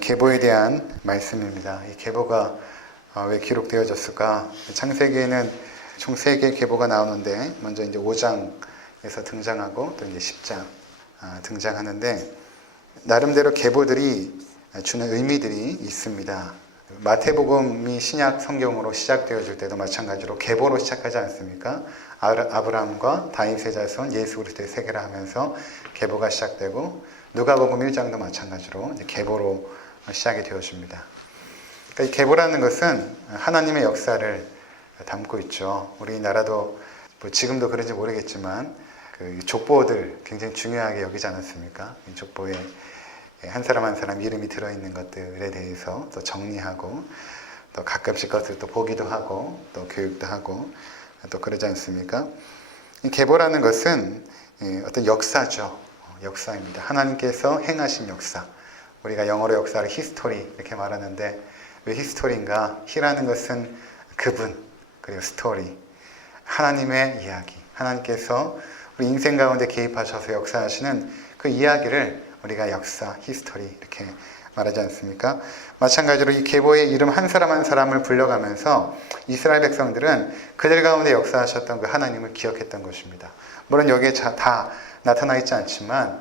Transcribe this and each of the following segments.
계보에 대한 말씀입니다. 이 계보가 왜 기록되어졌을까? 창세기에는 총 3개의 계보가 나오는데 먼저 이제 5장에서 등장하고 또 이제 10장 등장하는데 나름대로 계보들이 주는 의미들이 있습니다. 마태복음이 신약 성경으로 시작되어질 때도 마찬가지로 계보로 시작하지 않습니까? 아브라함과 다윗의 자손 예수 그리스도의 세계라 하면서 계보가 시작되고 누가복음 1장도 마찬가지로 이제 계보로 시작이 되어집니다. 그러니까 이 계보라는 것은 하나님의 역사를 담고 있죠. 우리나라도 뭐 지금도 그런지 모르겠지만 그 족보들 굉장히 중요하게 여기지 않았습니까? 이 족보에 한 사람 한 사람 이름이 들어있는 것들에 대해서 또 정리하고 또 가끔씩 그것을 또 보기도 하고 또 교육도 하고 또 그러지 않습니까? 이 계보라는 것은 어떤 역사죠. 역사입니다. 하나님께서 행하신 역사. 우리가 영어로 역사를 히스토리 이렇게 말하는데 왜 히스토리인가? 히라는 것은 그분, 그리고 스토리. 하나님의 이야기. 하나님께서 우리 인생 가운데 개입하셔서 역사하시는 그 이야기를 우리가 역사, 히스토리 이렇게 말하지 않습니까? 마찬가지로 이 계보의 이름 한 사람 한 사람을 불려가면서 이스라엘 백성들은 그들 가운데 역사하셨던 그 하나님을 기억했던 것입니다. 물론 여기에 다 나타나 있지 않지만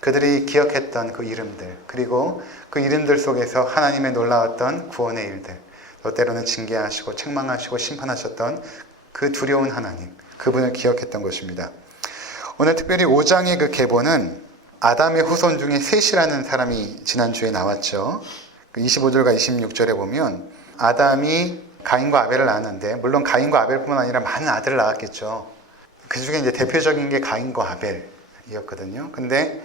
그들이 기억했던 그 이름들, 그리고 그 이름들 속에서 하나님의 놀라웠던 구원의 일들, 또 때로는 징계하시고 책망하시고 심판하셨던 그 두려운 하나님, 그분을 기억했던 것입니다. 오늘 특별히 5장의 그 계보는 아담의 후손 중에 셋이라는 사람이 지난주에 나왔죠. 25절과 26절에 보면 아담이 가인과 아벨을 낳았는데, 물론 가인과 아벨뿐만 아니라 많은 아들을 낳았겠죠. 그 중에 이제 대표적인 게 가인과 아벨이었거든요. 근데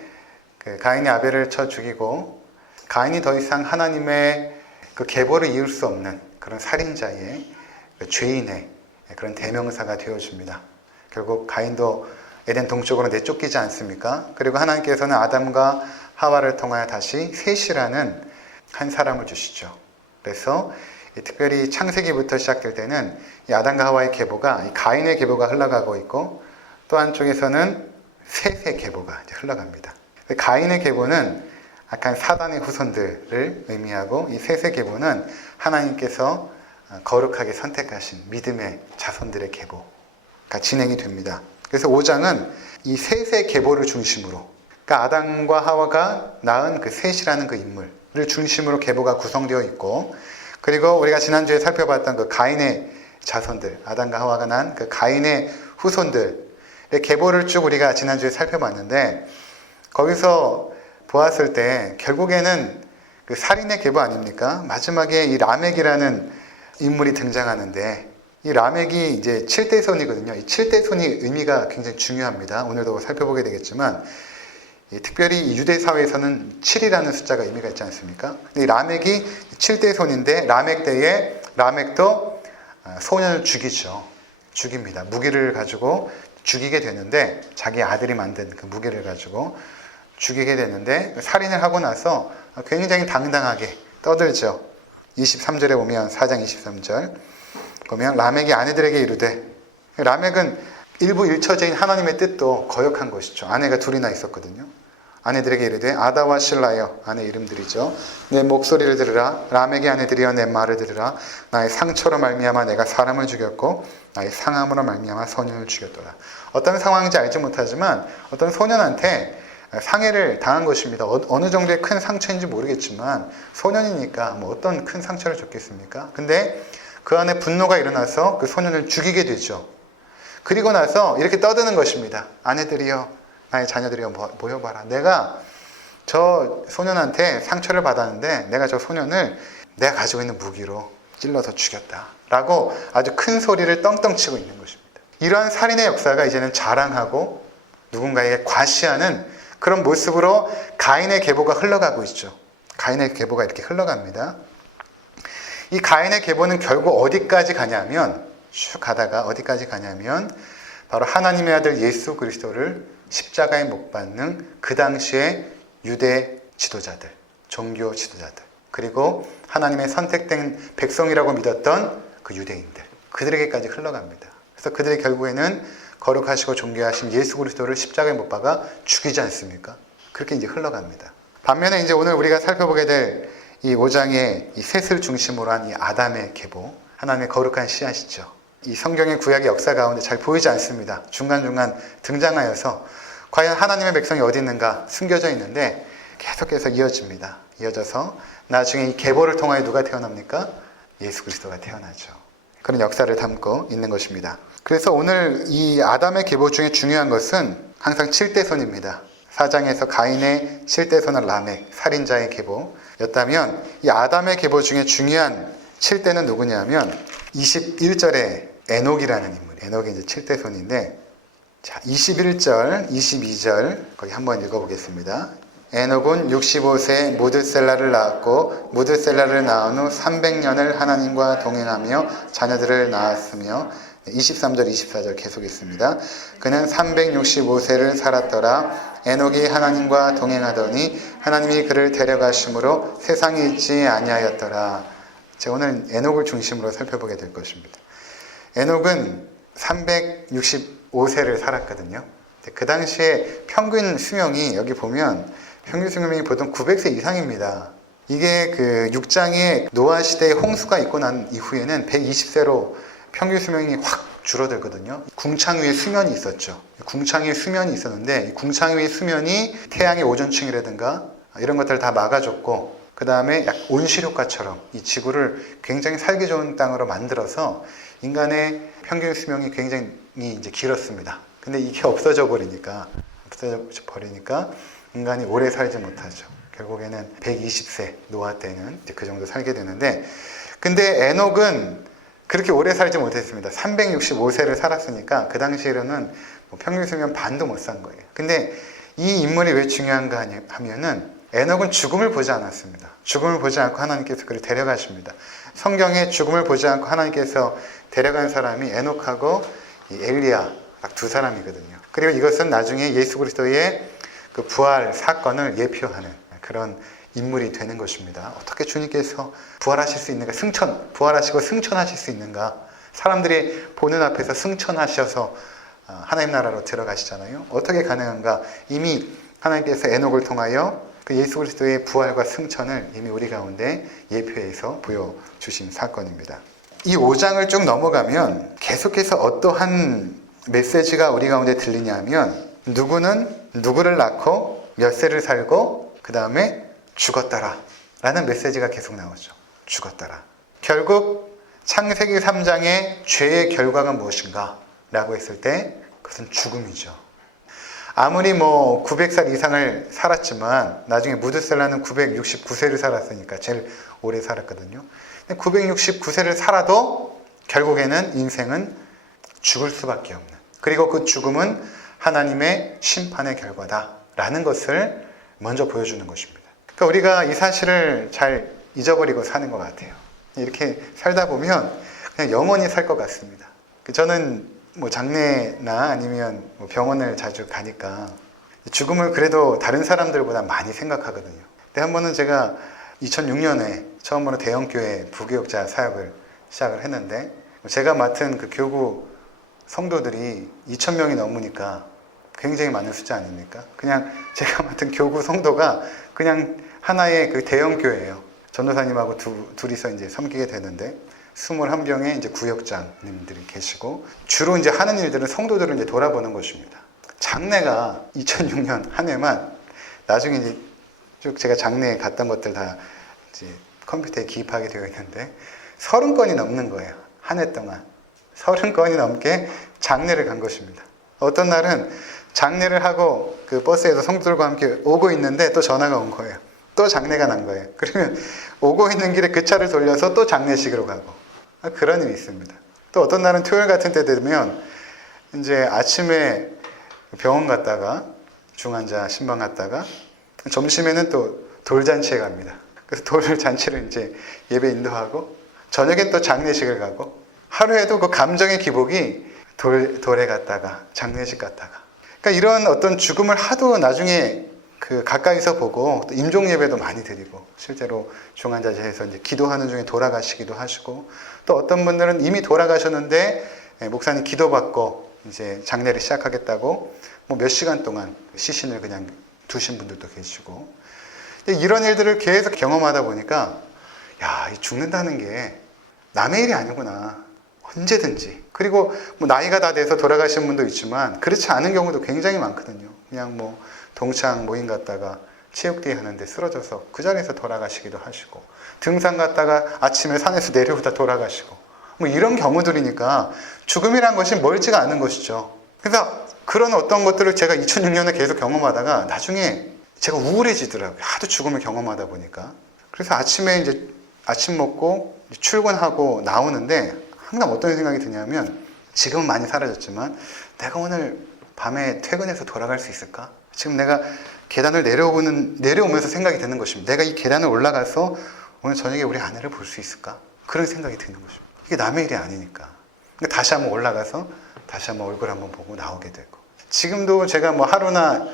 그 가인이 아벨을 쳐 죽이고 가인이 더 이상 하나님의 그 계보를 이을 수 없는 그런 살인자의 그 죄인의 그런 대명사가 되어줍니다. 결국 가인도 에덴 동쪽으로 내쫓기지 않습니까? 그리고 하나님께서는 아담과 하와를 통하여 다시 셋이라는 한 사람을 주시죠. 그래서 특별히 창세기부터 시작될 때는 이 아담과 하와의 계보가 이 가인의 계보가 흘러가고 있고 또 한쪽에서는 셋의 계보가 이제 흘러갑니다. 가인의 계보는 약간 사단의 후손들을 의미하고 이 셋의 계보는 하나님께서 거룩하게 선택하신 믿음의 자손들의 계보가 진행이 됩니다. 그래서 5장은 이 셋의 계보를 중심으로, 그러니까 아담과 하와가 낳은 그 셋이라는 그 인물을 중심으로 계보가 구성되어 있고, 그리고 우리가 지난주에 살펴봤던 그 가인의 자손들, 아담과 하와가 낳은 그 가인의 후손들의 계보를 쭉 우리가 지난주에 살펴봤는데, 거기서 보았을 때 결국에는 그 살인의 계보 아닙니까? 마지막에 이 라멕이라는 인물이 등장하는데, 이 라멕이 이제 7대 손이거든요. 이 7대 손이 의미가 굉장히 중요합니다. 오늘도 살펴보게 되겠지만, 특별히 이 유대 사회에서는 7이라는 숫자가 의미가 있지 않습니까? 근데 이 라멕이 7대 손인데, 라멕 때에 라멕도 소년을 죽입니다. 무기를 가지고 죽이게 되는데, 자기 아들이 만든 그 무기를 가지고 죽이게 되는데, 살인을 하고 나서 굉장히 당당하게 떠들죠. 23절에 보면, 4장 23절 보면 라멕이 아내들에게 이르되, 라멕은 일부 일처제인 하나님의 뜻도 거역한 것이죠. 아내가 둘이나 있었거든요. 아내들에게 이르되 아다와 실라여, 아내 이름들이죠. 내 목소리를 들으라. 라멕의 아내들이여 내 말을 들으라. 나의 상처로 말미암아 내가 사람을 죽였고 나의 상함으로 말미암아 소년을 죽였더라. 어떤 상황인지 알지 못하지만 어떤 소년한테 상해를 당한 것입니다. 어느 정도의 큰 상처인지 모르겠지만 소년이니까 뭐 어떤 큰 상처를 줬겠습니까? 근데 그 안에 분노가 일어나서 그 소년을 죽이게 되죠. 그리고 나서 이렇게 떠드는 것입니다. 아내들이여, 나의 자녀들이여 모여봐라. 내가 저 소년한테 상처를 받았는데 내가 저 소년을 내가 가지고 있는 무기로 찔러서 죽였다. 라고 아주 큰 소리를 떵떵 치고 있는 것입니다. 이러한 살인의 역사가 이제는 자랑하고 누군가에게 과시하는 그런 모습으로 가인의 계보가 흘러가고 있죠. 가인의 계보가 이렇게 흘러갑니다. 이 가인의 계보는 결국 어디까지 가냐면, 쭉 가다가 어디까지 가냐면 바로 하나님의 아들 예수 그리스도를 십자가에 못 박는 그 당시에 유대 지도자들, 종교 지도자들, 그리고 하나님의 선택된 백성이라고 믿었던 그 유대인들, 그들에게까지 흘러갑니다. 그래서 그들이 결국에는 거룩하시고 존귀하신 예수 그리스도를 십자가에 못 박아 죽이지 않습니까? 그렇게 이제 흘러갑니다. 반면에 이제 오늘 우리가 살펴보게 될 이 5장의 이 셋을 중심으로 한 이 아담의 계보, 하나님의 거룩한 씨앗이죠. 이 성경의 구약의 역사 가운데 잘 보이지 않습니다. 중간중간 등장하여서 과연 하나님의 백성이 어디 있는가 숨겨져 있는데 계속해서 이어집니다. 이어져서 나중에 이 계보를 통하여 누가 태어납니까? 예수 그리스도가 태어나죠. 그런 역사를 담고 있는 것입니다. 그래서 오늘 이 아담의 계보 중에 중요한 것은 항상 7대손입니다. 4장에서 가인의 7대손은 라멕, 살인자의 계보였다면 이 아담의 계보 중에 중요한 7대는 누구냐면 21절에 에녹이라는 인물, 에녹이 이제 7대손인데 자, 21절, 22절 거기 한번 읽어보겠습니다. 에녹은 65세 무드셀라를 낳았고 무드셀라를 낳은 후 300년을 하나님과 동행하며 자녀들을 낳았으며 23절, 24절 계속 있습니다. 그는 365세를 살았더라. 에녹이 하나님과 동행하더니 하나님이 그를 데려가심으로 세상에 있지 아니하였더라. 제가 오늘 에녹을 중심으로 살펴보게 될 것입니다. 에녹은 365세를 살았거든요. 그 당시에 평균 수명이 여기 보면 평균 수명이 보통 900세 이상입니다. 이게 그 6장에 노아 시대에 홍수가 있고 난 이후에는 120세로 평균 수명이 확 줄어들거든요. 궁창 위에 수면이 있었죠. 궁창 위에 수면이 있었는데 이 궁창 위에 수면이 태양의 오존층이라든가 이런 것들을 다 막아줬고 그 다음에 약 온실효과처럼 이 지구를 굉장히 살기 좋은 땅으로 만들어서 인간의 평균 수명이 굉장히 이제 길었습니다. 근데 이게 없어져 버리니까 인간이 오래 살지 못하죠. 결국에는 120세 노아 때는 이제 그 정도 살게 되는데, 근데 에녹은 그렇게 오래 살지 못했습니다. 365세를 살았으니까 그 당시에는 뭐 평균 수명 반도 못 산 거예요. 근데 이 인물이 왜 중요한가 하면은 에녹은 죽음을 보지 않았습니다. 죽음을 보지 않고 하나님께서 그를 데려가십니다. 성경에 죽음을 보지 않고 하나님께서 데려간 사람이 에녹하고 이 엘리야 딱 두 사람이거든요. 그리고 이것은 나중에 예수 그리스도의 그 부활 사건을 예표하는 그런 인물이 되는 것입니다. 어떻게 주님께서 부활하실 수 있는가? 부활하시고 승천하실 수 있는가? 사람들이 보는 앞에서 승천하셔서 하나님 나라로 들어가시잖아요. 어떻게 가능한가? 이미 하나님께서 에녹을 통하여 그 예수 그리스도의 부활과 승천을 이미 우리 가운데 예표해서 보여주신 사건입니다. 이 5장을 쭉 넘어가면 계속해서 어떠한 메시지가 우리 가운데 들리냐면 누구는 누구를 낳고 몇 세를 살고 그 다음에 죽었더라 라는 메시지가 계속 나오죠. 죽었더라. 결국 창세기 3장의 죄의 결과가 무엇인가 라고 했을 때 그것은 죽음이죠. 아무리 뭐 900살 이상을 살았지만 나중에 무드셀라는 969세를 살았으니까 제일 오래 살았거든요. 근데 969세를 살아도 결국에는 인생은 죽을 수밖에 없는, 그리고 그 죽음은 하나님의 심판의 결과다라는 것을 먼저 보여주는 것입니다. 그러니까 우리가 이 사실을 잘 잊어버리고 사는 것 같아요. 이렇게 살다 보면 그냥 영원히 살 것 같습니다. 저는 뭐 장례나 아니면 뭐 병원을 자주 가니까 죽음을 그래도 다른 사람들보다 많이 생각하거든요. 근데 한 번은 제가 2006년에 처음으로 대형교회 부교육자 사역을 시작을 했는데 제가 맡은 그 교구 성도들이 2,000명이 넘으니까 굉장히 많은 숫자 아닙니까? 그냥 제가 맡은 교구 성도가 그냥 하나의 그 대형교회예요. 전도사님하고 둘이서 이제 섬기게 되는데 21명의 이제 구역장님들이 계시고 주로 이제 하는 일들은 성도들을 이제 돌아보는 것입니다. 장례가 2006년 한 해만 나중에 이제 쭉 제가 장례에 갔던 것들 다 이제 컴퓨터에 기입하게 되어 있는데 30건이 넘는 거예요. 한 해 동안 30건이 넘게 장례를 간 것입니다. 어떤 날은 장례를 하고 그 버스에서 성도들과 함께 오고 있는데 또 전화가 온 거예요. 또 장례가 난 거예요. 그러면 오고 있는 길에 그 차를 돌려서 또 장례식으로 가고 그런 일이 있습니다. 또 어떤 날은 토요일 같은 때 되면 이제 아침에 병원 갔다가 중환자 신방 갔다가 점심에는 또 돌잔치에 갑니다. 그래서 돌잔치를 이제 예배 인도하고 저녁에 또 장례식을 가고 하루에도 그 감정의 기복이 돌에 갔다가 장례식 갔다가 그러니까 이런 어떤 죽음을 하도 나중에 그 가까이서 보고 또 임종 예배도 많이 드리고 실제로 중환자실에서 이제 기도하는 중에 돌아가시기도 하시고 또 어떤 분들은 이미 돌아가셨는데 목사님 기도받고 이제 장례를 시작하겠다고 뭐 몇 시간 동안 시신을 그냥 두신 분들도 계시고 이런 일들을 계속 경험하다 보니까 야, 이 죽는다는 게 남의 일이 아니구나. 언제든지. 그리고 뭐 나이가 다 돼서 돌아가신 분도 있지만 그렇지 않은 경우도 굉장히 많거든요. 그냥 뭐 동창 모임 갔다가 체육대회 하는데 쓰러져서 그 자리에서 돌아가시기도 하시고, 등산 갔다가 아침에 산에서 내려오다 돌아가시고, 뭐 이런 경우들이니까 죽음이란 것이 멀지가 않은 것이죠. 그래서 그런 어떤 것들을 제가 2006년에 계속 경험하다가 나중에 제가 우울해지더라고요. 하도 죽음을 경험하다 보니까. 그래서 아침에 이제 아침 먹고 출근하고 나오는데 항상 어떤 생각이 드냐면, 지금은 많이 사라졌지만 내가 오늘 밤에 퇴근해서 돌아갈 수 있을까? 지금 내가 계단을 내려오면서 생각이 드는 것입니다. 내가 이 계단을 올라가서 오늘 저녁에 우리 아내를 볼 수 있을까? 그런 생각이 드는 것입니다. 이게 남의 일이 아니니까. 그러니까 다시 한번 올라가서 다시 한번 얼굴 한번 보고 나오게 되고, 지금도 제가 뭐 하루나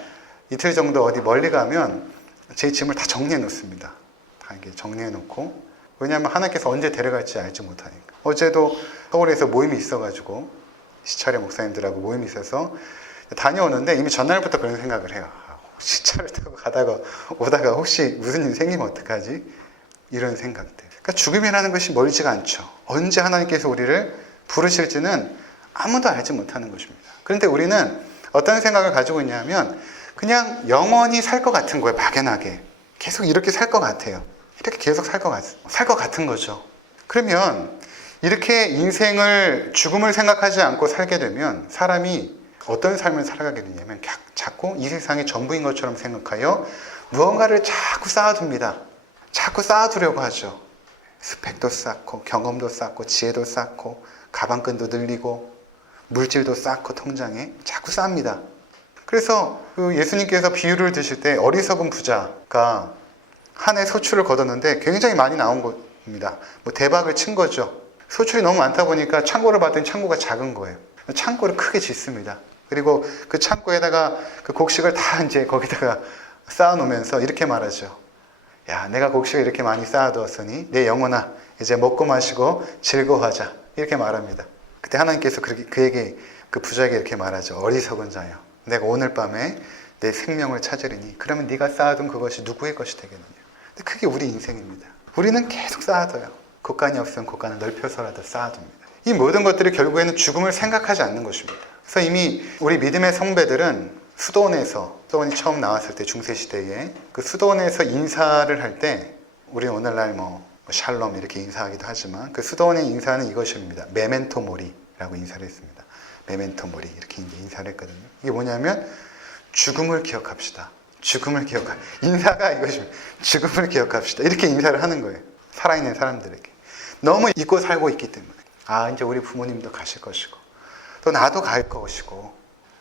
이틀 정도 어디 멀리 가면 제 짐을 다 정리해 놓습니다. 다 이렇게 정리해 놓고, 왜냐하면 하나님께서 언제 데려갈지 알지 못하니까. 어제도 서울에서 모임이 있어가지고 시찰의 목사님들하고 모임이 있어서 다녀오는데 이미 전날부터 그런 생각을 해요. 혹시 차를 타고 오다가 혹시 무슨 일 생기면 어떡하지? 이런 생각들. 그러니까 죽음이라는 것이 멀지가 않죠. 언제 하나님께서 우리를 부르실지는 아무도 알지 못하는 것입니다. 그런데 우리는 어떤 생각을 가지고 있냐면 그냥 영원히 살 것 같은 거예요. 막연하게. 계속 이렇게 살 것 같아요. 이렇게 계속 살 것 같은 거죠. 그러면 이렇게 인생을, 죽음을 생각하지 않고 살게 되면 사람이 어떤 삶을 살아가게 되냐면 자꾸 이 세상이 전부인 것처럼 생각하여 무언가를 자꾸 쌓아둡니다. 자꾸 쌓아두려고 하죠. 스펙도 쌓고 경험도 쌓고 지혜도 쌓고 가방끈도 늘리고 물질도 쌓고 통장에 자꾸 쌓습니다. 그래서 그 예수님께서 비유를 드실 때 어리석은 부자가 한 해 소출을 거뒀는데 굉장히 많이 나온 겁니다. 뭐 대박을 친 거죠. 소출이 너무 많다 보니까 창고를 봤더니 창고가 작은 거예요. 창고를 크게 짓습니다. 그리고 그 창고에다가 그 곡식을 다 이제 거기다가 쌓아놓으면서 이렇게 말하죠. 야, 내가 곡식을 이렇게 많이 쌓아두었으니 내 영혼아 이제 먹고 마시고 즐거워하자. 이렇게 말합니다. 그때 하나님께서 그에게, 그 부자에게 이렇게 말하죠. 어리석은 자여, 내가 오늘 밤에 내 생명을 찾으리니 그러면 네가 쌓아둔 그것이 누구의 것이 되겠느냐. 근데 그게 우리 인생입니다. 우리는 계속 쌓아둬요. 곳간이 없으면 곳간을 넓혀서라도 쌓아둡니다. 이 모든 것들이 결국에는 죽음을 생각하지 않는 것입니다. 그래서 이미 우리 믿음의 성배들은 수도원이 처음 나왔을 때 중세시대에 그 수도원에서 인사를 할 때, 우리 오늘날 뭐 샬롬 이렇게 인사하기도 하지만 그 수도원의 인사는 이것입니다. 메멘토 모리라고 인사를 했습니다. 메멘토 모리 이렇게 인사를 했거든요. 이게 뭐냐면 죽음을 기억합시다. 인사가 이것입니다. 죽음을 기억합시다. 이렇게 인사를 하는 거예요. 살아있는 사람들에게. 너무 잊고 살고 있기 때문에. 이제 우리 부모님도 가실 것이고 또 나도 갈 것이고,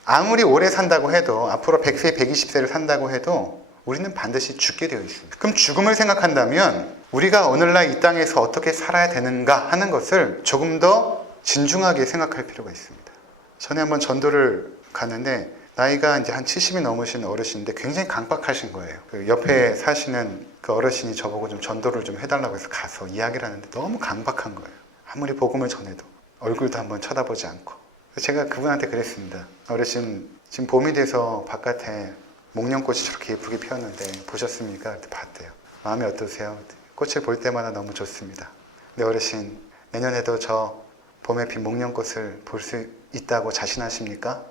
아무리 오래 산다고 해도 앞으로 100세, 120세를 산다고 해도 우리는 반드시 죽게 되어 있습니다. 그럼 죽음을 생각한다면 우리가 오늘날 이 땅에서 어떻게 살아야 되는가 하는 것을 조금 더 진중하게 생각할 필요가 있습니다. 전에 한번 전도를 갔는데 나이가 이제 한 70이 넘으신 어르신인데 굉장히 강박하신 거예요. 그 옆에 사시는 그 어르신이 저보고 좀 전도를 좀 해달라고 해서 가서 이야기를 하는데 너무 강박한 거예요. 아무리 복음을 전해도 얼굴도 한번 쳐다보지 않고. 제가 그분한테 그랬습니다. 어르신, 지금 봄이 돼서 바깥에 목련꽃이 저렇게 예쁘게 피었는데 보셨습니까? 그때 봤대요. 마음이 어떠세요? 꽃을 볼 때마다 너무 좋습니다. 근데 어르신, 내년에도 저 봄에 핀 목련꽃을 볼 수 있다고 자신하십니까?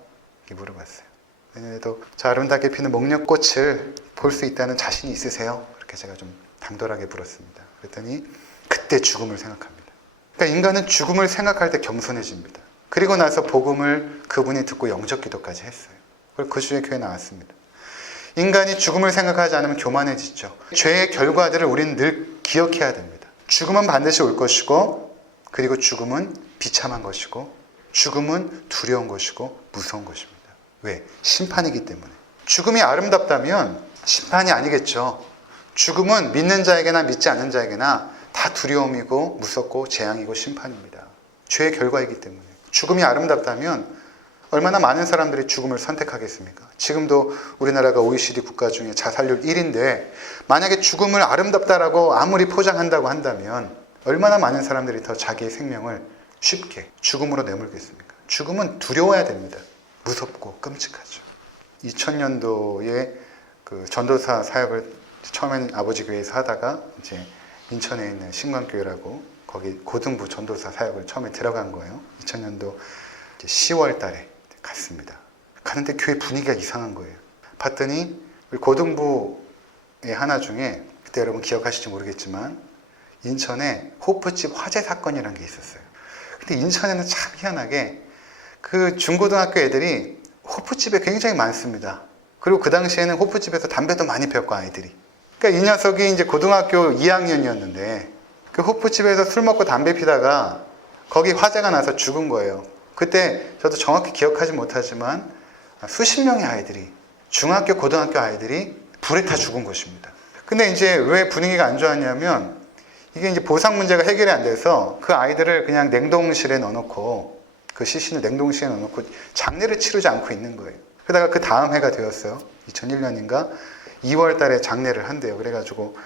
이렇게 물어봤어요. 내년에도 저 아름답게 피는 목련꽃을 볼 수 있다는 자신이 있으세요? 그렇게 제가 좀 당돌하게 물었습니다. 그랬더니 그때 죽음을 생각합니다. 그러니까 인간은 죽음을 생각할 때 겸손해집니다. 그리고 나서 복음을 그분이 듣고 영접 기도까지 했어요. 그리고 그 주에 교회 나왔습니다. 인간이 죽음을 생각하지 않으면 교만해지죠. 죄의 결과들을 우리는 늘 기억해야 됩니다. 죽음은 반드시 올 것이고, 그리고 죽음은 비참한 것이고, 죽음은 두려운 것이고 무서운 것입니다. 왜? 심판이기 때문에. 죽음이 아름답다면 심판이 아니겠죠. 죽음은 믿는 자에게나 믿지 않는 자에게나 다 두려움이고 무섭고 재앙이고 심판입니다. 죄의 결과이기 때문에. 죽음이 아름답다면 얼마나 많은 사람들이 죽음을 선택하겠습니까? 지금도 우리나라가 OECD 국가 중에 자살률 1인데 만약에 죽음을 아름답다라고 아무리 포장한다고 한다면 얼마나 많은 사람들이 더 자기의 생명을 쉽게 죽음으로 내몰겠습니까? 죽음은 두려워야 됩니다. 무섭고 끔찍하죠. 2000년도에 그 전도사 사역을 처음에는 아버지 교회에서 하다가 이제 인천에 있는 신광교회라고 거기 고등부 전도사 사역을 처음에 들어간 거예요. 2000년도 10월 달에 갔습니다. 가는데 교회 분위기가 이상한 거예요. 봤더니 고등부의 하나 중에 그때 여러분 기억하실지 모르겠지만 인천에 호프집 화재 사건이라는 게 있었어요. 근데 인천에는 참 희한하게 그 중고등학교 애들이 호프집에 굉장히 많습니다. 그리고 그 당시에는 호프집에서 담배도 많이 피웠고 아이들이. 그러니까 이 녀석이 이제 고등학교 2학년이었는데 그 호프집에서 술 먹고 담배 피다가 거기 화재가 나서 죽은 거예요. 그때 저도 정확히 기억하지 못하지만 수십 명의 아이들이 중학교, 고등학교 아이들이 불에 타 죽은 것입니다. 근데 이제 왜 분위기가 안 좋았냐면 이게 이제 보상 문제가 해결이 안 돼서 그 아이들을 그냥 냉동실에 넣어놓고 그 시신을 냉동실에 넣어놓고 장례를 치르지 않고 있는 거예요. 그러다가 그 다음 해가 되었어요. 2001년인가 2월 달에 장례를 한대요. 그래가지고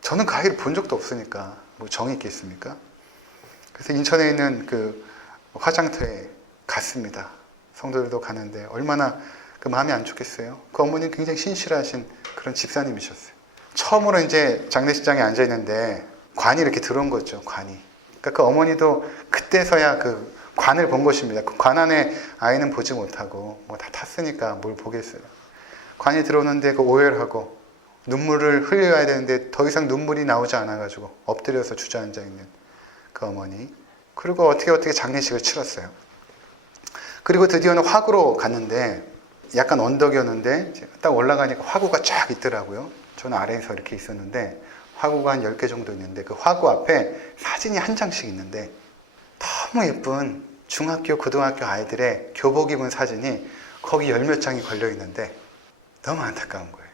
저는 그 아이를 본 적도 없으니까 뭐 정이 있겠습니까? 그래서 인천에 있는 그 화장터에 갔습니다. 성도들도 가는데 얼마나 그 마음이 안 좋겠어요. 그 어머니는 굉장히 신실하신 그런 집사님이셨어요. 처음으로 이제 장례식장에 앉아 있는데 관이 이렇게 들어온 거죠. 관이. 그러니까 그 어머니도 그때서야 그 관을 본 것입니다. 그 관 안에 아이는 보지 못하고 뭐 다 탔으니까 뭘 보겠어요. 관이 들어오는데 그 오열하고 눈물을 흘려야 되는데 더 이상 눈물이 나오지 않아가지고 엎드려서 주저앉아 있는 그 어머니. 그리고 어떻게 장례식을 치렀어요. 그리고 드디어는 화구로 갔는데 약간 언덕이었는데 딱 올라가니까 화구가 쫙 있더라고요. 저는 아래에서 이렇게 있었는데 화구가 한 10개 정도 있는데 그 화구 앞에 사진이 한 장씩 있는데 너무 예쁜 중학교, 고등학교 아이들의 교복 입은 사진이 거기 10몇 장이 걸려 있는데 너무 안타까운 거예요.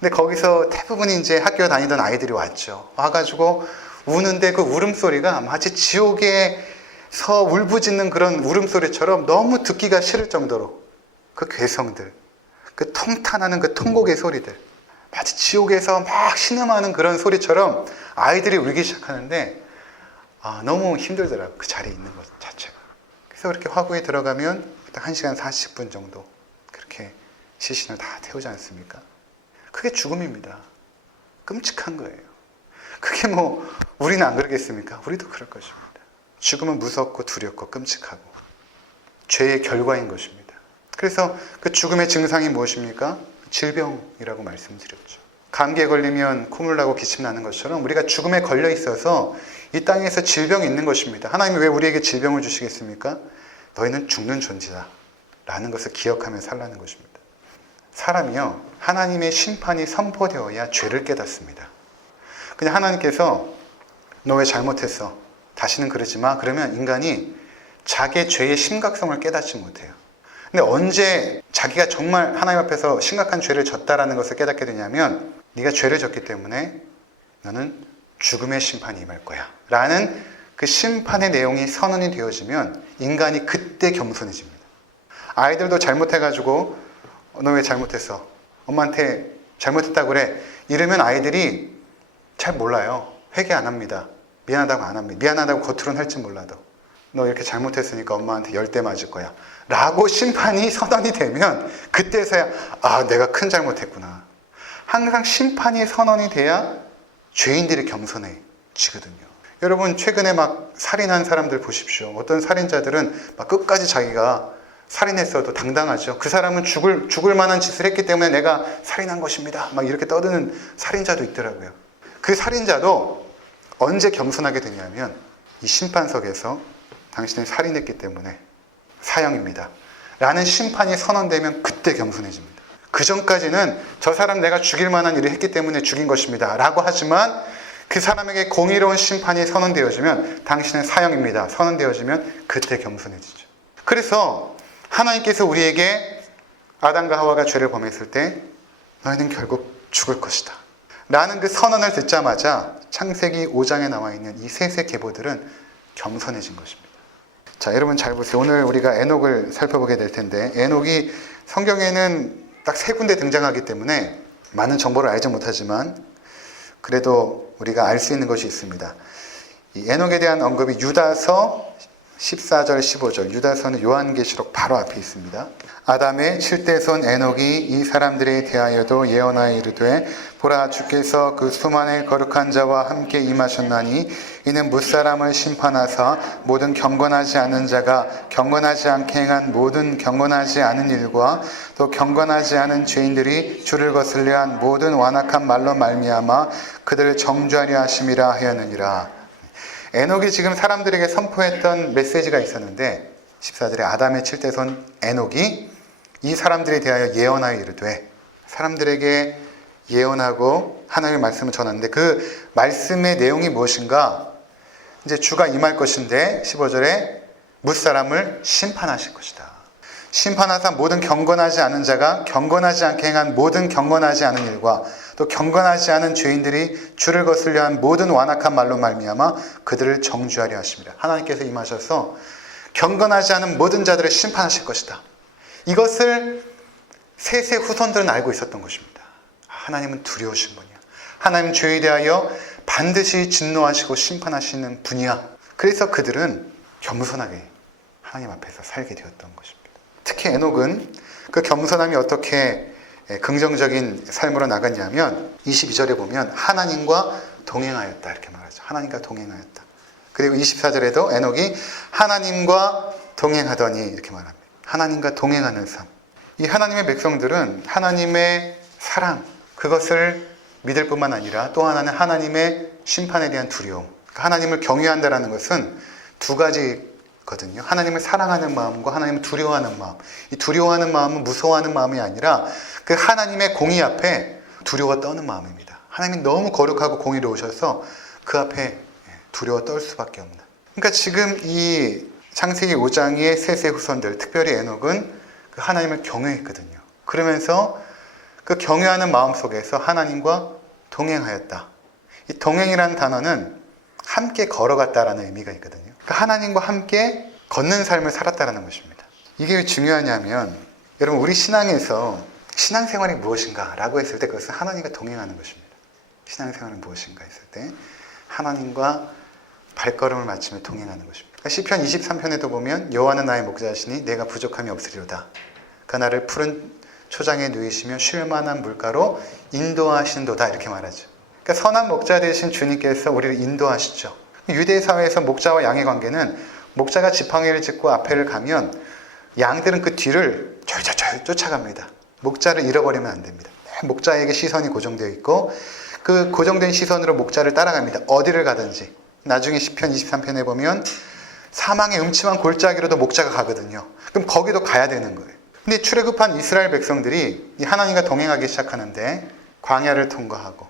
근데 거기서 대부분이 이제 학교 다니던 아이들이 왔죠. 와가지고 우는데 그 울음소리가 마치 지옥에서 울부짖는 그런 울음소리처럼 너무 듣기가 싫을 정도로 그 괴성들, 그 통탄하는 그 통곡의 소리들, 마치 지옥에서 막 신음하는 그런 소리처럼 아이들이 울기 시작하는데 너무 힘들더라고요. 그 자리에 있는 것 자체가. 그래서 그렇게 화구에 들어가면 딱 1시간 40분 정도 그렇게 시신을 다 태우지 않습니까? 그게 죽음입니다. 끔찍한 거예요. 그게 뭐 우리는 안 그러겠습니까? 우리도 그럴 것입니다. 죽음은 무섭고 두렵고 끔찍하고 죄의 결과인 것입니다. 그래서 그 죽음의 증상이 무엇입니까? 질병이라고 말씀드렸죠. 감기에 걸리면 콧물 나고 기침 나는 것처럼 우리가 죽음에 걸려 있어서 이 땅에서 질병이 있는 것입니다. 하나님이 왜 우리에게 질병을 주시겠습니까? 너희는 죽는 존재다 라는 것을 기억하며 살라는 것입니다. 사람이요, 하나님의 심판이 선포되어야 죄를 깨닫습니다. 그냥 하나님께서 너 왜 잘못했어? 다시는 그러지 마. 그러면 인간이 자기의 죄의 심각성을 깨닫지 못해요. 근데 언제 자기가 정말 하나님 앞에서 심각한 죄를 졌다라는 것을 깨닫게 되냐면 네가 죄를 졌기 때문에 너는 죽음의 심판이 임할 거야 라는 그 심판의 내용이 선언이 되어지면 인간이 그때 겸손해집니다. 아이들도 잘못해가지고 너 왜 잘못했어? 엄마한테 잘못했다고 그래. 이러면 아이들이 잘 몰라요. 회개 안 합니다. 미안하다고 안 합니다. 미안하다고 겉으로는 할지 몰라도 너 이렇게 잘못했으니까 엄마한테 10대 맞을 거야 라고 심판이 선언이 되면 그때서야 내가 큰 잘못했구나. 항상 심판이 선언이 돼야 죄인들이 겸손해지거든요. 여러분 최근에 막 살인한 사람들 보십시오. 어떤 살인자들은 막 끝까지 자기가 살인했어도 당당하죠. 그 사람은 죽을 만한 짓을 했기 때문에 내가 살인한 것입니다. 막 이렇게 떠드는 살인자도 있더라고요. 그 살인자도 언제 겸손하게 되냐면 이 심판석에서 당신이 살인했기 때문에 사형입니다 라는 심판이 선언되면 그때 겸손해집니다. 그 전까지는 저 사람 내가 죽일 만한 일을 했기 때문에 죽인 것입니다 라고 하지만 그 사람에게 공의로운 심판이 선언되어지면 당신은 사형입니다 선언되어지면 그때 겸손해지죠. 그래서 하나님께서 우리에게 아담과 하와가 죄를 범했을 때 너희는 결국 죽을 것이다 라는 그 선언을 듣자마자 창세기 5장에 나와 있는 이 셋의 계보들은 겸손해진 것입니다. 자, 여러분 잘 보세요. 오늘 우리가 에녹을 살펴보게 될 텐데 에녹이 성경에는 딱 3군데 등장하기 때문에 많은 정보를 알지 못하지만 그래도 우리가 알 수 있는 것이 있습니다. 이 에녹에 대한 언급이 유다서 14절 15절 유다서는 요한계시록 바로 앞에 있습니다. 아담의 7대손 에녹이 이 사람들에 대하여도 예언하여 이르되 보라 주께서 그 수만의 거룩한 자와 함께 임하셨나니 이는 무사람을 심판하사 모든 경건하지 않은 자가 경건하지 않게 행한 모든 경건하지 않은 일과 또 경건하지 않은 죄인들이 주를 거슬려 한 모든 완악한 말로 말미암아 그들을 정죄하려 하심이라 하였느니라. 에녹이 지금 사람들에게 선포했던 메시지가 있었는데 14절에 아담의 7대손 에녹이 이 사람들에 대하여 예언하여 이르되, 사람들에게 예언하고 하나님의 말씀을 전하는데 그 말씀의 내용이 무엇인가? 이제 주가 임할 것인데 15절에 무사람을 심판하실 것이다. 심판하사 모든 경건하지 않은 자가 경건하지 않게 행한 모든 경건하지 않은 일과 또 경건하지 않은 죄인들이 주를 거슬려 한 모든 완악한 말로 말미암아 그들을 정죄하려 하십니다. 하나님께서 임하셔서 경건하지 않은 모든 자들을 심판하실 것이다. 이것을 셋의 후손들은 알고 있었던 것입니다. 하나님은 두려우신 분이야. 하나님 죄에 대하여 반드시 진노하시고 심판하시는 분이야. 그래서 그들은 겸손하게 하나님 앞에서 살게 되었던 것입니다. 특히 에녹은 그 겸손함이 어떻게 긍정적인 삶으로 나갔냐면 22절에 보면 하나님과 동행하였다 이렇게 말하죠. 하나님과 동행하였다. 그리고 24절에도 에녹이 하나님과 동행하더니 이렇게 말합니다. 하나님과 동행하는 삶. 이 하나님의 백성들은 하나님의 사랑, 그것을 믿을 뿐만 아니라 또 하나는 하나님의 심판에 대한 두려움. 그러니까 하나님을 경외한다는 것은 두 가지거든요. 하나님을 사랑하는 마음과 하나님을 두려워하는 마음. 이 두려워하는 마음은 무서워하는 마음이 아니라 그 하나님의 공의 앞에 두려워 떠는 마음입니다. 하나님이 너무 거룩하고 공의로우셔서 그 앞에 두려워 떨 수밖에 없는. 그러니까 지금 이 창세기 5장의 셋의 후손들, 특별히 에녹은 그 하나님을 경외했거든요. 그러면서 그 경외하는 마음 속에서 하나님과 동행하였다. 이 동행이라는 단어는 함께 걸어갔다라는 의미가 있거든요. 그러니까 하나님과 함께 걷는 삶을 살았다는 것입니다. 이게 왜 중요하냐면 여러분 우리 신앙에서 신앙생활이 무엇인가 라고 했을 때 그것은 하나님과 동행하는 것입니다. 신앙생활은 무엇인가 했을 때 하나님과 발걸음을 맞추며 동행하는 것입니다. 시편 23편에도 보면 여호와는 나의 목자시니 내가 부족함이 없으리로다. 그 나를 푸른 초장에 누이시며 쉴 만한 물가로 인도하신도다 이렇게 말하죠. 그러니까 선한 목자 되신 주님께서 우리를 인도하시죠. 유대 사회에서 목자와 양의 관계는 목자가 지팡이를 짚고 앞에를 가면 양들은 그 뒤를 절절절 쫓아갑니다. 목자를 잃어버리면 안 됩니다. 목자에게 시선이 고정되어 있고 그 고정된 시선으로 목자를 따라갑니다. 어디를 가든지. 나중에 시편 23편에 보면 사망의 음침한 골짜기로도 목자가 가거든요. 그럼 거기도 가야 되는 거예요. 근데 출애굽한 이스라엘 백성들이 이 하나님과 동행하기 시작하는데 광야를 통과하고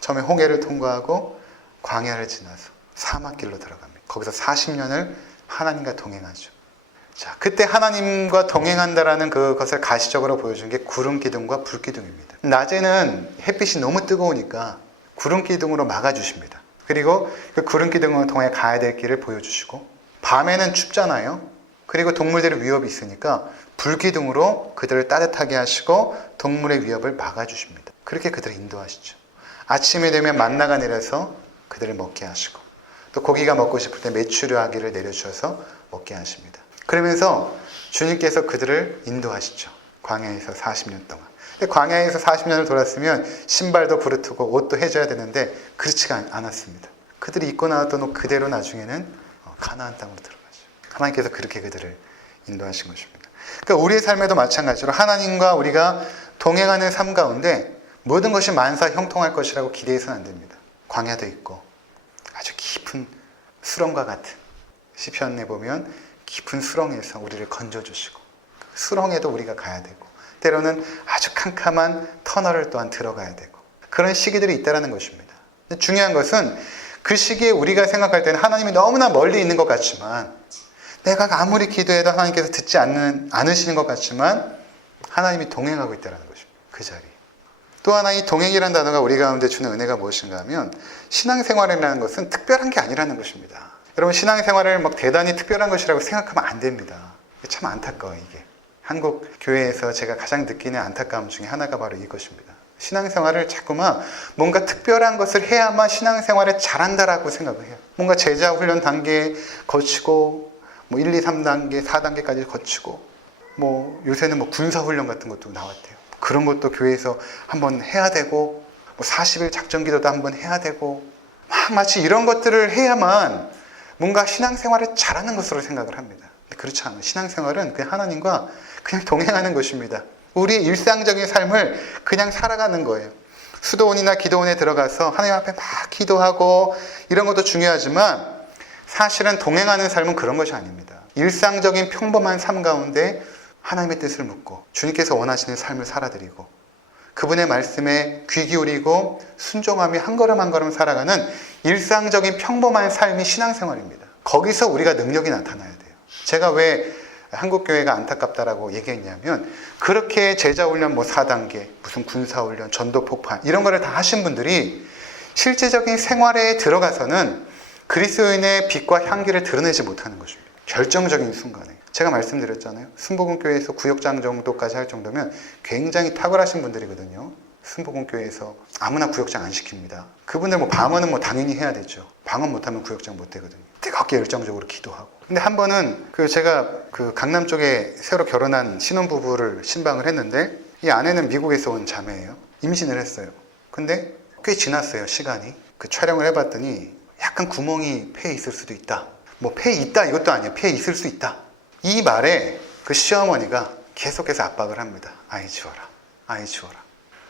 처음에 홍해를 통과하고 광야를 지나서 사막길로 들어갑니다. 거기서 40년을 하나님과 동행하죠. 자, 그때 하나님과 동행한다라는 그것을 가시적으로 보여준 게 구름 기둥과 불 기둥입니다. 낮에는 햇빛이 너무 뜨거우니까 구름 기둥으로 막아주십니다. 그리고 그 구름 기둥을 통해 가야 될 길을 보여주시고 밤에는 춥잖아요. 그리고 동물들의 위협이 있으니까 불기둥으로 그들을 따뜻하게 하시고 동물의 위협을 막아주십니다. 그렇게 그들을 인도하시죠. 아침이 되면 만나가 내려서 그들을 먹게 하시고 또 고기가 먹고 싶을 때 메추려하기를 내려주셔서 먹게 하십니다. 그러면서 주님께서 그들을 인도하시죠. 광야에서 40년 동안. 근데 광야에서 40년을 돌았으면 신발도 부르트고 옷도 해줘야 되는데 그렇지가 않았습니다. 그들이 입고 나왔던 옷 그대로 나중에는 가나안 땅으로 들어가죠. 하나님께서 그렇게 그들을 인도하신 것입니다. 그러니까 우리의 삶에도 마찬가지로 하나님과 우리가 동행하는 삶 가운데 모든 것이 만사 형통할 것이라고 기대해서는 안 됩니다. 광야도 있고 아주 깊은 수렁과 같은 시편에 보면 깊은 수렁에서 우리를 건져주시고 수렁에도 우리가 가야 되고 때로는 아주 캄캄한 터널을 또한 들어가야 되고 그런 시기들이 있다는 것입니다. 근데 중요한 것은 그 시기에 우리가 생각할 때는 하나님이 너무나 멀리 있는 것 같지만 내가 아무리 기도해도 하나님께서 듣지 않으시는 것 같지만 하나님이 동행하고 있다는 것입니다. 그 자리에. 또 하나 이 동행이라는 단어가 우리 가운데 주는 은혜가 무엇인가 하면 신앙생활이라는 것은 특별한 게 아니라는 것입니다. 여러분 신앙생활을 막 대단히 특별한 것이라고 생각하면 안 됩니다. 참 안타까워요 이게. 한국 교회에서 제가 가장 느끼는 안타까움 중에 하나가 바로 이것입니다. 신앙생활을 자꾸만 뭔가 특별한 것을 해야만 신앙생활을 잘한다라고 생각을 해요. 뭔가 제자 훈련 단계에 거치고 뭐 1, 2, 3단계, 4단계까지 거치고 뭐 요새는 뭐 군사훈련 같은 것도 나왔대요. 그런 것도 교회에서 한번 해야 되고 뭐 40일 작전기도도 한번 해야 되고 막 마치 이런 것들을 해야만 뭔가 신앙생활을 잘하는 것으로 생각을 합니다. 그렇지 않아요. 신앙생활은 그냥 하나님과 그냥 동행하는 것입니다. 우리의 일상적인 삶을 그냥 살아가는 거예요. 수도원이나 기도원에 들어가서 하나님 앞에 막 기도하고 이런 것도 중요하지만 사실은 동행하는 삶은 그런 것이 아닙니다. 일상적인 평범한 삶 가운데 하나님의 뜻을 묻고 주님께서 원하시는 삶을 살아드리고 그분의 말씀에 귀 기울이고 순종하며 한 걸음 한 걸음 살아가는 일상적인 평범한 삶이 신앙생활입니다. 거기서 우리가 능력이 나타나야 돼요. 제가 왜 한국교회가 안타깝다라고 얘기했냐면 그렇게 제자훈련 뭐 4단계 무슨 군사훈련 전도폭파 이런 거를 다 하신 분들이 실제적인 생활에 들어가서는 그리스도인의 빛과 향기를 드러내지 못하는 것입니다. 결정적인 순간에 제가 말씀드렸잖아요. 순복음교회에서 구역장 정도까지 할 정도면 굉장히 탁월하신 분들이거든요. 순복음교회에서 아무나 구역장 안 시킵니다. 그분들 뭐 방언은 뭐 당연히 해야 되죠. 방언 못하면 구역장 못 되거든요. 뜨겁게 열정적으로 기도하고. 근데 한 번은 제가 강남 쪽에 새로 결혼한 신혼부부를 신방을 했는데 이 아내는 미국에서 온 자매예요. 임신을 했어요. 근데 꽤 지났어요, 시간이. 촬영을 해봤더니 약간 구멍이 폐에 있을 수도 있다. 뭐 폐에 있다 이것도 아니에요. 폐에 있을 수 있다. 이 말에 시어머니가 계속해서 압박을 합니다. 아이 지워라. 아이 지워라.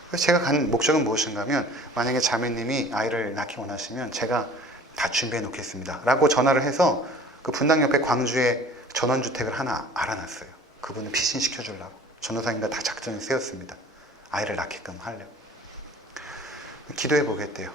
그래서 제가 간 목적은 무엇인가 하면 만약에 자매님이 아이를 낳기 원하시면 제가 다 준비해 놓겠습니다. 라고 전화를 해서 분당 옆에 광주에 전원주택을 하나 알아놨어요. 그분을 피신시켜주려고. 전도사님과 다 작전을 세웠습니다. 아이를 낳게끔 하려고. 기도해 보겠대요.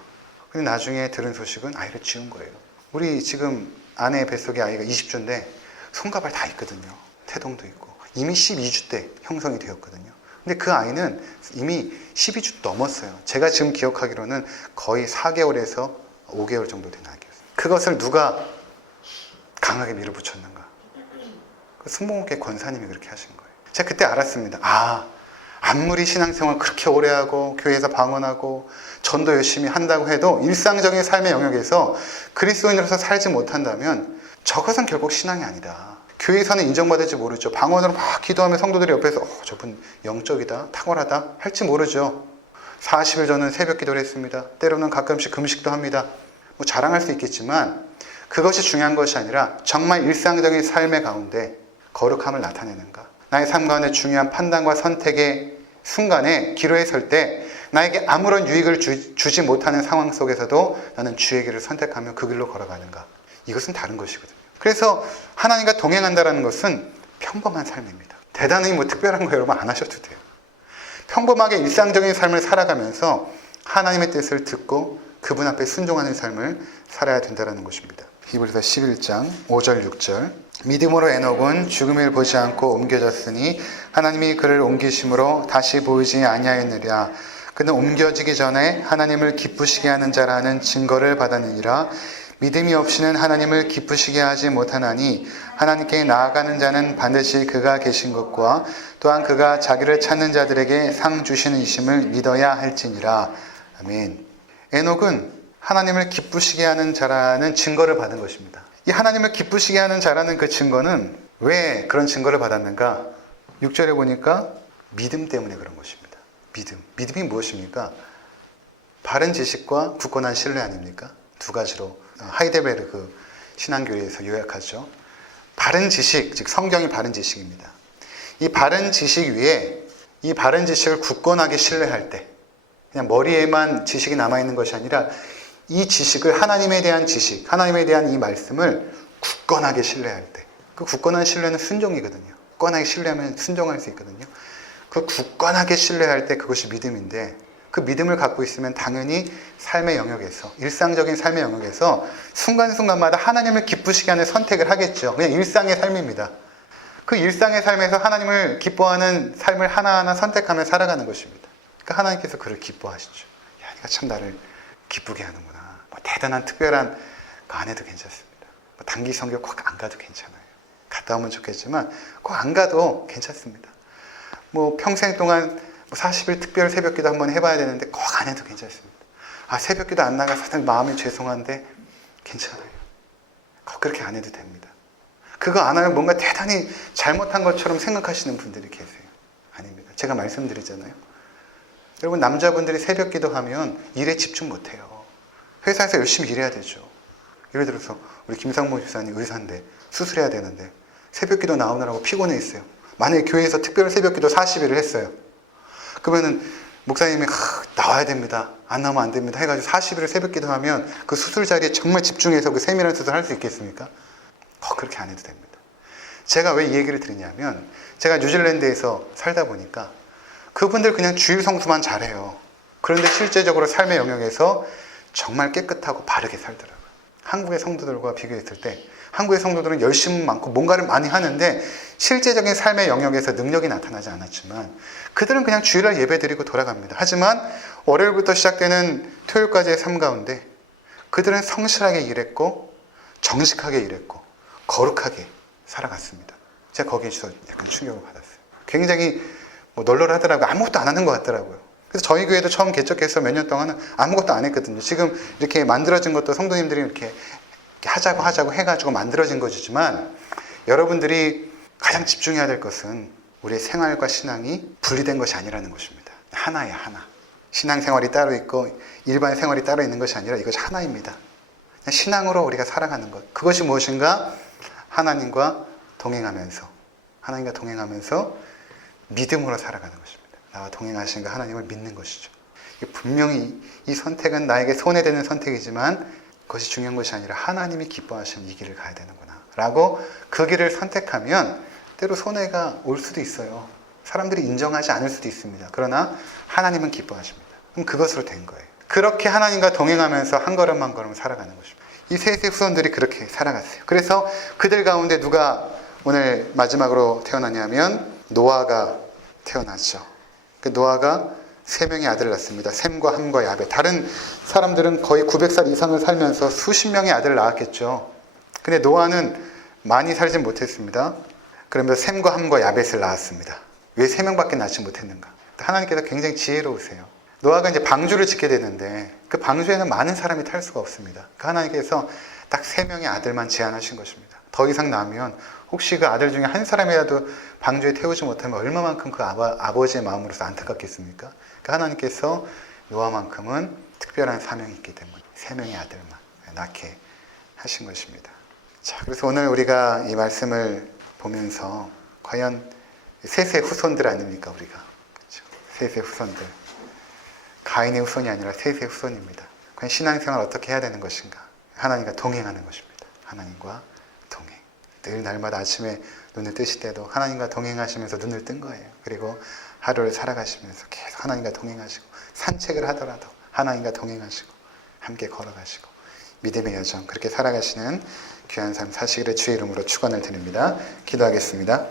근데 나중에 들은 소식은 아이를 지운 거예요. 우리 지금 아내 뱃속에 아이가 20주인데 손가발 다 있거든요. 태동도 있고. 이미 12주 때 형성이 되었거든요. 근데 그 아이는 이미 12주 넘었어요. 제가 지금 기억하기로는 거의 4개월에서 5개월 정도 된 아기였어요. 그것을 누가 강하게 밀어붙였는가? 순복음교회 권사님이 그렇게 하신 거예요. 제가 그때 알았습니다. 아무리 신앙생활 그렇게 오래 하고 교회에서 방언하고 전도 열심히 한다고 해도 일상적인 삶의 영역에서 그리스도인으로서 살지 못한다면 저것은 결국 신앙이 아니다. 교회에서는 인정받을지 모르죠. 방언으로 막 기도하면 성도들이 옆에서 저분 영적이다, 탁월하다 할지 모르죠. 40일 저는 새벽 기도를 했습니다. 때로는 가끔씩 금식도 합니다. 뭐 자랑할 수 있겠지만 그것이 중요한 것이 아니라 정말 일상적인 삶의 가운데 거룩함을 나타내는가. 나의 삶 가운데 중요한 판단과 선택의 순간에 기로에 설 때 나에게 아무런 유익을 주지 못하는 상황 속에서도 나는 주의 길을 선택하며 그 길로 걸어가는가. 이것은 다른 것이거든요. 그래서 하나님과 동행한다는 것은 평범한 삶입니다. 대단히 뭐 특별한 거 여러분 안 하셔도 돼요. 평범하게 일상적인 삶을 살아가면서 하나님의 뜻을 듣고 그분 앞에 순종하는 삶을 살아야 된다는 것입니다. 히브리서 11장 5절 6절 믿음으로 에녹은 죽음을 보지 않고 옮겨졌으니 하나님이 그를 옮기심으로 다시 보이지 아니하였느랴. 그는 옮겨지기 전에 하나님을 기쁘시게 하는 자라는 증거를 받았느니라. 믿음이 없이는 하나님을 기쁘시게 하지 못하나니 하나님께 나아가는 자는 반드시 그가 계신 것과 또한 그가 자기를 찾는 자들에게 상 주시는 이심을 믿어야 할지니라. 아멘. 에녹은 하나님을 기쁘시게 하는 자라는 증거를 받은 것입니다. 이 하나님을 기쁘시게 하는 자라는 그 증거는 왜 그런 증거를 받았는가? 6절에 보니까 믿음 때문에 그런 것입니다. 믿음이 무엇입니까? 바른 지식과 굳건한 신뢰 아닙니까? 두 가지로 하이델베르그 신앙교리에서 요약하죠. 바른 지식, 즉 성경이 바른 지식입니다. 이 바른 지식 위에 이 바른 지식을 굳건하게 신뢰할 때 그냥 머리에만 지식이 남아있는 것이 아니라 이 지식을 하나님에 대한 지식, 하나님에 대한 이 말씀을 굳건하게 신뢰할 때 그 굳건한 신뢰는 순종이거든요. 굳건하게 신뢰하면 순종할 수 있거든요. 그 굳건하게 신뢰할 때 그것이 믿음인데 그 믿음을 갖고 있으면 당연히 삶의 영역에서 일상적인 삶의 영역에서 순간순간마다 하나님을 기쁘시게 하는 선택을 하겠죠. 그냥 일상의 삶입니다. 그 일상의 삶에서 하나님을 기뻐하는 삶을 하나하나 선택하며 살아가는 것입니다. 그러니까 하나님께서 그를 기뻐하시죠. 야, 네가 참 나를 기쁘게 하는구나. 뭐 대단한 특별한 거 안 해도 괜찮습니다. 뭐 단기 선교 꼭 안 가도 괜찮아요. 갔다 오면 좋겠지만 꼭 안 가도 괜찮습니다. 뭐 평생 동안 40일 특별 새벽기도 한번 해봐야 되는데 꼭 안 해도 괜찮습니다. 새벽기도 안 나가서 마음이 죄송한데 괜찮아요. 꼭 그렇게 안 해도 됩니다. 그거 안 하면 뭔가 대단히 잘못한 것처럼 생각하시는 분들이 계세요. 아닙니다. 제가 말씀드리잖아요. 여러분, 남자분들이 새벽 기도하면 일에 집중 못해요. 회사에서 열심히 일해야 되죠. 예를 들어서 우리 김상모 집사님 의사인데 수술해야 되는데 새벽 기도 나오느라고 피곤해 있어요. 만약에 교회에서 특별 새벽 기도 40일을 했어요. 그러면은 목사님이 나와야 됩니다. 안 나오면 안 됩니다. 해가지고 40일을 새벽 기도하면 그 수술 자리에 정말 집중해서 그 세밀한 수술을 할 수 있겠습니까? 그렇게 안 해도 됩니다. 제가 왜 이 얘기를 드리냐면 제가 뉴질랜드에서 살다 보니까 그분들 그냥 주일 성수만 잘해요. 그런데 실제적으로 삶의 영역에서 정말 깨끗하고 바르게 살더라고요. 한국의 성도들과 비교했을 때 한국의 성도들은 열심히 많고 뭔가를 많이 하는데 실제적인 삶의 영역에서 능력이 나타나지 않았지만 그들은 그냥 주일날 예배드리고 돌아갑니다. 하지만 월요일부터 시작되는 토요일까지의 삶 가운데 그들은 성실하게 일했고 정직하게 일했고 거룩하게 살아갔습니다. 제가 거기에서 약간 충격을 받았어요. 굉장히 널널하더라고요. 아무것도 안 하는 것 같더라고요. 그래서 저희 교회도 처음 개척해서 몇 년 동안은 아무것도 안 했거든요. 지금 이렇게 만들어진 것도 성도님들이 이렇게 하자고 해가지고 만들어진 것이지만 여러분들이 가장 집중해야 될 것은 우리의 생활과 신앙이 분리된 것이 아니라는 것입니다. 하나야, 하나. 신앙생활이 따로 있고 일반 생활이 따로 있는 것이 아니라 이것이 하나입니다. 신앙으로 우리가 살아가는 것. 그것이 무엇인가? 하나님과 동행하면서 믿음으로 살아가는 것입니다. 나와 동행하신 그 하나님을 믿는 것이죠. 분명히 이 선택은 나에게 손해되는 선택이지만 그것이 중요한 것이 아니라 하나님이 기뻐하시는 이 길을 가야 되는구나 라고 그 길을 선택하면 때로 손해가 올 수도 있어요. 사람들이 인정하지 않을 수도 있습니다. 그러나 하나님은 기뻐하십니다. 그럼 그것으로 된 거예요. 그렇게 하나님과 동행하면서 한 걸음 한 걸음 살아가는 것입니다. 이 셋의 후손들이 그렇게 살아갔어요. 그래서 그들 가운데 누가 오늘 마지막으로 태어나냐면 노아가 태어났죠. 그 노아가 3명의 아들을 낳습니다. 셈과 함과 야벳. 다른 사람들은 거의 900살 이상을 살면서 수십 명의 아들을 낳았겠죠. 근데 노아는 많이 살진 못했습니다. 그러면서 셈과 함과 야벳을 낳았습니다. 왜 3명밖에 낳지 못했는가? 하나님께서 굉장히 지혜로우세요. 노아가 이제 방주를 짓게 되는데 그 방주에는 많은 사람이 탈 수가 없습니다. 그 하나님께서 딱 3명의 아들만 제한하신 것입니다. 더 이상 낳으면 혹시 그 아들 중에 한 사람이라도 방주에 태우지 못하면 얼마만큼 그 아버지의 마음으로서 안타깝겠습니까? 그 하나님께서 노아만큼은 특별한 사명이 있기 때문에 3명의 아들만 낳게 하신 것입니다. 자, 그래서 오늘 우리가 이 말씀을 보면서 과연 셋의 후손들 아닙니까, 우리가? 그렇죠? 셋의 후손들. 가인의 후손이 아니라 셋의 후손입니다. 과연 신앙생활 어떻게 해야 되는 것인가? 하나님과 동행하는 것입니다. 하나님과 동행. 늘 날마다 아침에 눈을 뜨실 때도 하나님과 동행하시면서 눈을 뜬 거예요. 그리고 하루를 살아가시면서 계속 하나님과 동행하시고 산책을 하더라도 하나님과 동행하시고 함께 걸어가시고 믿음의 여정 그렇게 살아가시는 귀한 삶 사시기를 주의 이름으로 축원을 드립니다. 기도하겠습니다.